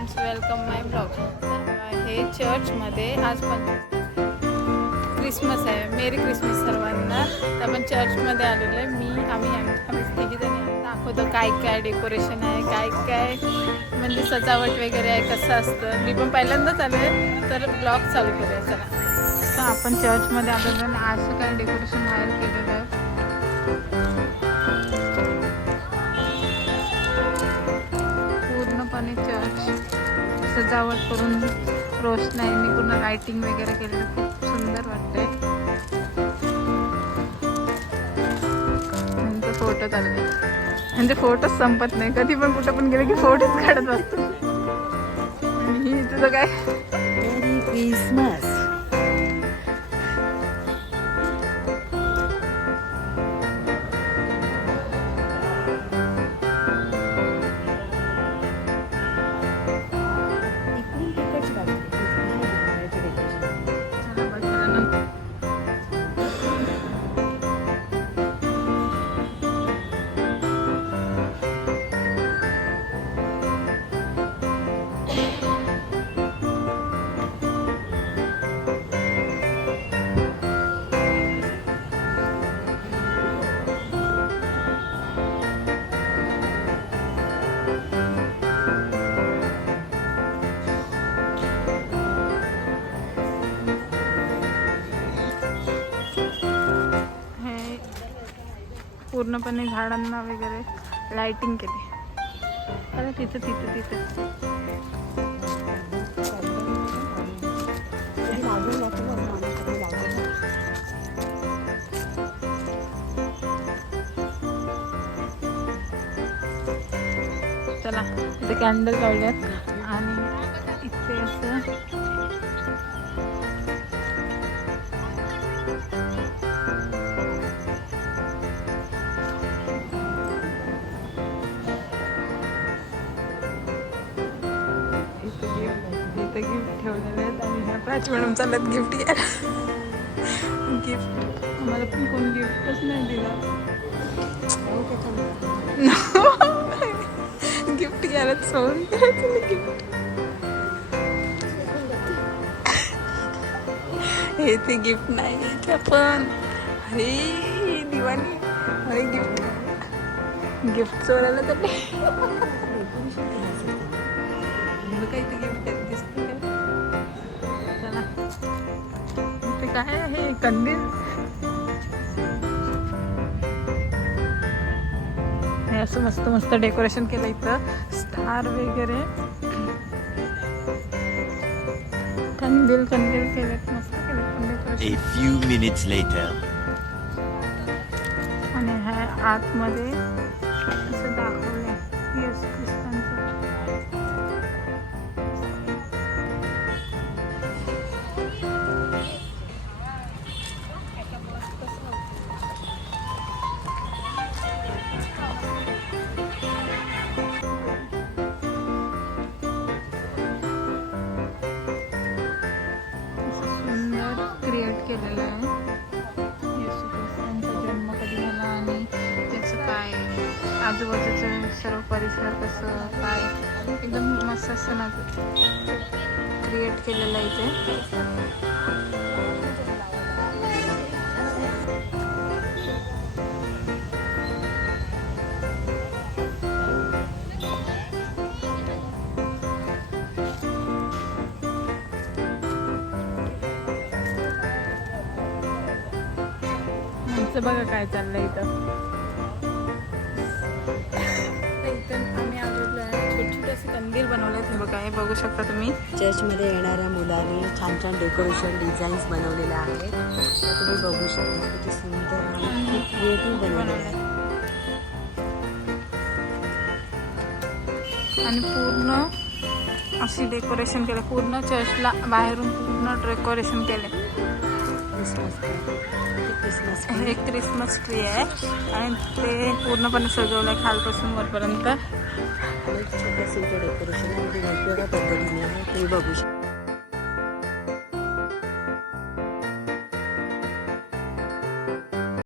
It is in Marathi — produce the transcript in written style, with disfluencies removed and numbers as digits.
फ्रेंड्स, वेलकम माय ब्लॉग. हे चर्चमध्ये आज पण क्रिसमस आहे. मेरी क्रिसमस सर्वांना. तर आपण चर्चमध्ये आलेलो आहे. आम्ही तिघीजणी दाखवतो काय काय डेकोरेशन आहे, काय काय म्हणजे सजावट वगैरे आहे, कसं असतं. मी पण पहिल्यांदाच आलो आहे, तर ब्लॉग चालू करूया. चला, तर आपण चर्चमध्ये आलेलो आणि असं काय डेकोरेशन बाहेर केलेलं आहे. पूर्णपणे चर्च सजावट करून रोषणाईने पूर्ण लाइटिंग वगैरे केलेलं खूप सुंदर वाटतंय. म्हणजे फोटो चालले, म्हणजे फोटोच संपत नाही. कधी पण कुठं पण गेले की फोटोच काढत असतो. आणि तुझं काय? मेरी क्रिसमस. पूर्णपणे झाडांना वगैरे लाइटिंग केली. अरे तिथं चला, इथे कॅन्डल लावल्यात आणि इथे असं गिफ्ट ठेवलेले आहेत. आणि ह्या प्राची मॅडम चालत गिफ्ट घ्यायला. गिफ्ट आम्हाला पण कोण गिफ्टच नाही दिला. गिफ्ट घ्यायला सोडून गिफ्ट हे ते गिफ्ट नाही घेतलं पण. अरे दिवाणी, अरे गिफ्ट चोरायला तर काही ते गिफ्ट दिसतं का? चला, ते काय आहे? कंदील. हे असं मस्त मस्त डेकोरेशन केलं. इथं स्टार वगैरे कंदील केलेत, मस्त केलेत decoration. A few minutes later. आणि ह्या आतमध्ये असं दाखवलंय येशू ख्रिस्तांचं. सुंदर क्रिएट केलेलं आहे. येशू ख्रिस्तांचा जन्म कधी झाला आणि त्याचं काय, आजूबाजूचं सर्व परिसर कसं काय, एकदम मस्त असं ना क्रिएट केलेलं आहे इथे. बघा काय चाललंय इथं. आम्ही आलेलो आहे. छोटे असे कंदील बनवलेत. बघा, हे बघू शकता तुम्ही. चर्चमध्ये येणाऱ्या मुलांनी छान छान डेकोरेशन डिझाईन्स बनवलेले आहेत. तर तुम्ही बघू शकता किती सुंदर आणि खूप क्रिएटिव्ह बनवलेलं आहे. आणि पूर्ण अशी डेकोरेशन केलं. पूर्ण चर्चला बाहेरून पूर्ण डेकोरेशन केले. हे क्रिसमस ट्री आहे आणि ते पूर्णपणे सजवलं आहे खालपासून वरपर्यंत. छोटंसं डेकोरेशन आहे, वेगवेगळ्या पद्धतीने आहे, ते बघू शकता.